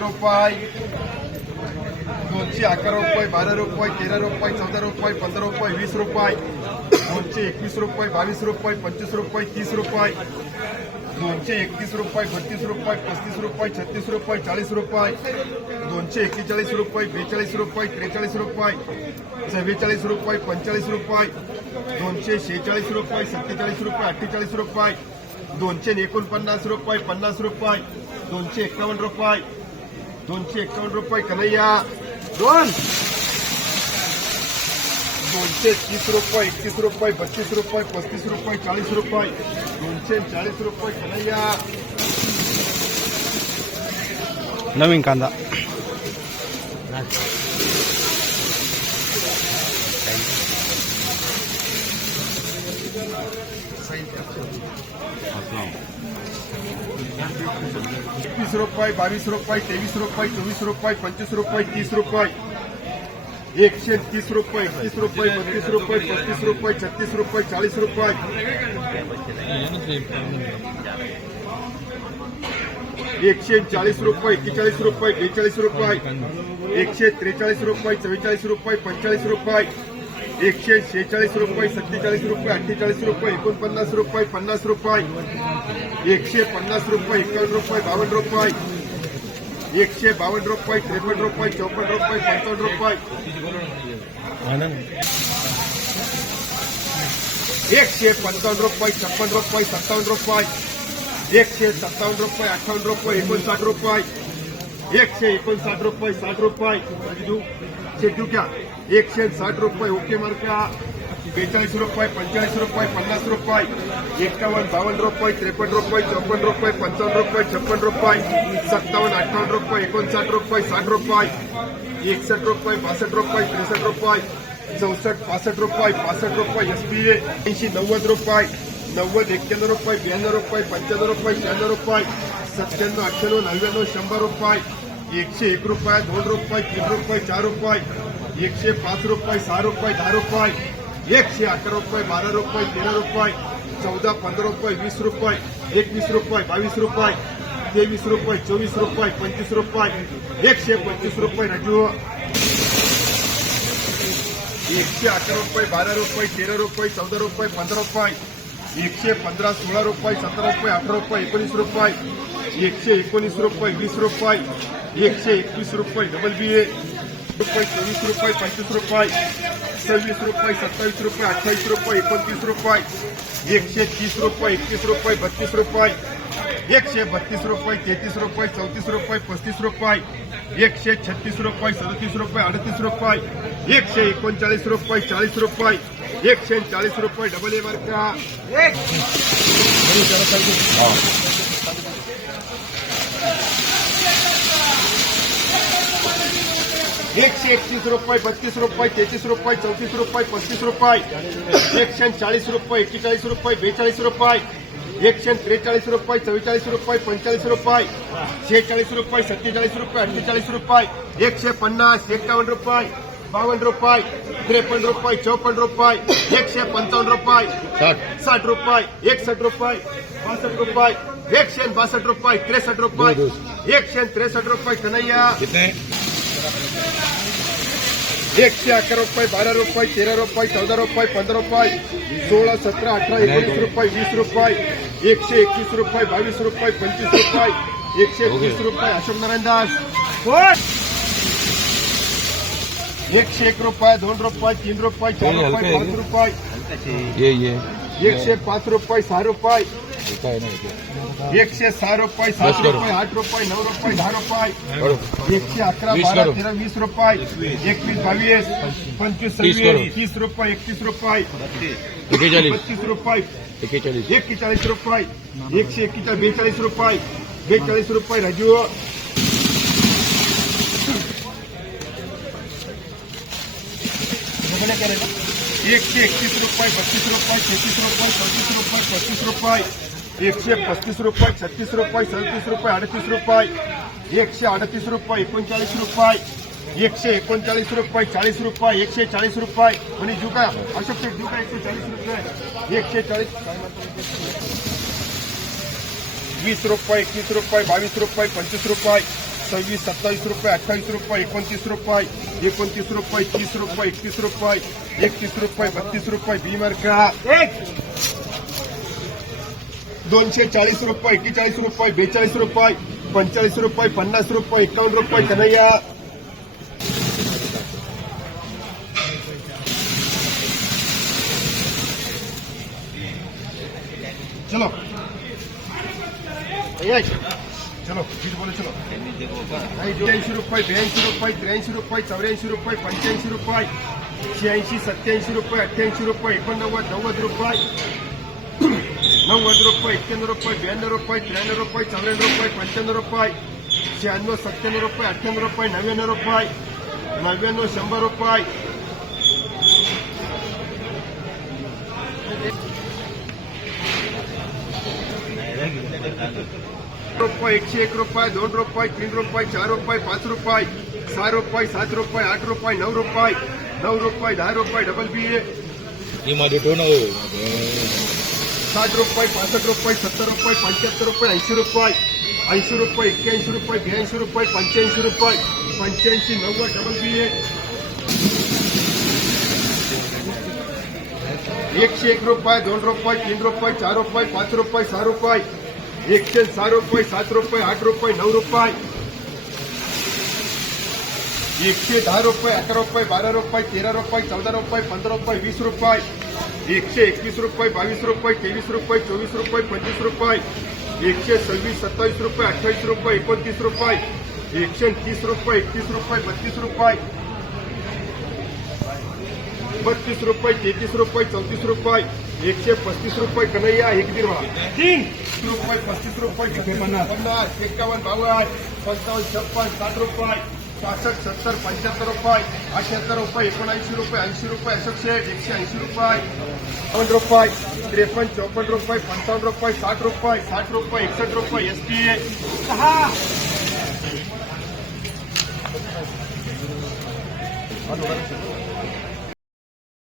रुपये 211 रुपये 12 रुपये 13 रुपये 14 रुपये 15 रुपये 20 रुपये 221 रुपये 22 रुपये 25 रुपये 30 रुपये 231 रुपये 32 रुपये 35 रुपये 36 रुपये 40 रुपये 241 रुपये 42 रुपये 43 रुपये 44 रुपये 45 रुपये 246 रुपये 47 रुपये 48 रुपये 249 रुपये 50 रुपये 251 रुपये 251 रुपये कन्हैया दोन 230 रुपये 31 रुपये 32 रुपये 35 रुपये 40 रुपये 240 रुपये कन्हैया नवीन कांदा रुपये 22 रुपये 23 रुपये 24 रुपये 25 रुपये 30 रुपये 130 रुपये 31 रुपये 32 रुपये 35 रुपये 36 रुपये 40 रुपये 140 रुपये 41 रुपये 42 रुपये 143 रुपये 44 रुपये 45 रुपये 146 रुपये 47 रुपये 48 रुपये 49 रुपये 50 रुपये 150 रुपये 51 रुपये 52 रुपये 152 रुपये 53 रुपये 54 रुपये 55 रुपये 155 रुपये 56 रुपये 57 रुपये 157 रुपये 58 रुपये 59 रुपये 159 रुपये 60 रुपये शेड्यू क्या 160 रुपये ओके मार्का 42 रुपये 45 रुपये 50 रुपये 51 52 रुपये 53 रुपये 54 रुपये 55 रुपये 56 रुपये 57 58 रुपये 59 रुपये 60 रुपये 61 रुपये 62 रुपये 63 रुपये 64 65 रुपये 65 रुपये एसपीए 80 90 रुपये 90 91 रुपये 92 रुपये 95 रुपये 96 रुपये 97 98 99 100 रुपये 101 रुपये 2 रुपये 3 रुपये 4 रुपये 105 रुपये 6 रुपये 10 रुपये 111 रुपये 12 रुपये 13 रुपये 14 15 रुपये 20 रुपये 21 रुपये 22 रुपये 23 रुपये 24 रुपये 25 रुपये 125 रुपये राजू 111 रुपये 12 रुपये 13 रुपये 14 रुपये 15 रुपये 115 16 रुपये 17 रुपये 18 रुपये 19 रुपये 119 रुपये 20 रुपये 121 रुपये डबल बीए रुपये 24 रुपये 25 रुपये 26 रुपये 27 रुपये 28 रुपये 29 रुपये 130 रुपये 31 रुपये 32 रुपये 132 रुपये 33 रुपये 34 रुपये 35 रुपये 136 रुपये 37 रुपये 38 रुपये 139 रुपये 40 रुपये 140 रुपये डबल ए मार्का 131 रुपये 32 रुपये 33 रुपये 34 रुपये 35 रुपये 140 रुपये 41 रुपये 42 रुपये 143 रुपये 44 रुपये 45 रुपये 46 रुपये 47 रुपये 48 रुपये 150 51 रुपये 52 रुपये 53 रुपये 54 रुपये 155 रुपये 60 रुपये 61 रुपये 62 रुपये 162 रुपये 63 रुपये 163 रुपये कन्हैया 111 रुपये 12 रुपये 13 रुपये 14 रुपये 15 रुपये 16 17 18 19 रुपये 20 रुपये 121 रुपये 22 रुपये 25 रुपये 130 रुपये अशोक नारायण दास 101 रुपये 2 रुपये 3 रुपये 4 रुपये 5 रुपये 105 रुपये 6 रुपये 106 रुपये 7 रुपये 8 रुपये 9 रुपये 10 रुपये 111 12 13 20 रुपये 21 22 25 26 30 रुपये 31 रुपये 32 रुपये 41 रुपये 141 रुपये 42 रुपये राजू 131 रुपये 32 रुपये 33 रुपये 34 रुपये 35 रुपये 135 रुपये 36 रुपये 37 रुपये 38 रुपये 138 रुपये 39 रुपये 139 रुपये, 40 रुपये, 140 रुपये. आणि देऊ का अशोक शेठ देऊ का 140 रुपये, 140 20 रुपये, 21 रुपये, 22 रुपये, 25 रुपये, 26, 27 रुपये, 28 रुपये, 29 रुपये, 29 रुपये, 30 रुपये, 31 रुपये, 31 रुपये, 32 रुपये. भीमर का 240 रुपये, 41 रुपये, 42 रुपये, 45 रुपये, 50 रुपये, 51 रुपये. कन्हैया चलो चलो बीज बोलो चलो. 82 रुपये, 82 रुपये, 83 रुपये, 84 रुपये, 85 रुपये, 86, 87 रुपये, 88 रुपये, 89, 90 रुपये, 90 रुपये, 91 रुपये, 92 रुपये, 93 रुपये, 94 रुपये, 95 रुपये, 96, 97 रुपये, 98 रुपये, 99 रुपये, 99, 100 रुपये. रुपये, 101 रुपये, 2 रुपये, 3 रुपये, 4 रुपये, 5 रुपये, 6 रुपये, 7 रुपये, 8 रुपये, 9 रुपये, 9 रुपये, 10 रुपये. डबल बी 60 रुपये, 65 रुपये, 70 रुपये, 75 रुपये, 80 रुपये, 80 रुपये, 81 रुपये, 82 रुपये, 85 रुपये, 85, 90. डबल बी 101 रुपये, 2 रुपये, 3 रुपये, 4 रुपये, 5 रुपये, 6 रुपये, 106 रुपये, 7 रुपये, 8 रुपये, 9 रुपये, 110 रुपये, 11 रुपये, 12 रुपये, 13 रुपये, 14 रुपये, 15 रुपये, 20 रुपये, 121 रुपये, 22 रुपये, 23 रुपये, 24 रुपये, 25 रुपये, 126, 27 रुपये, 28 रुपये, 29 रुपये, 130 रुपये, 31 रुपये, 32 रुपये, 32 रुपये, 33 रुपये, 34 रुपये, 135 रुपये. कन्हैया एक दिरवा 3 रुपये, 35 रुपये, 50, 51, 52, 55, 56, 60 रुपये, 66, 70, 75 रुपये, 78 रुपये, 79 रुपये, 80 रुपये. अशोक शेठ 180 रुपये, 52 रुपये, 53, 54 रुपये, 55 रुपये, 60 रुपये, 60 रुपये, 61 रुपये. STA 6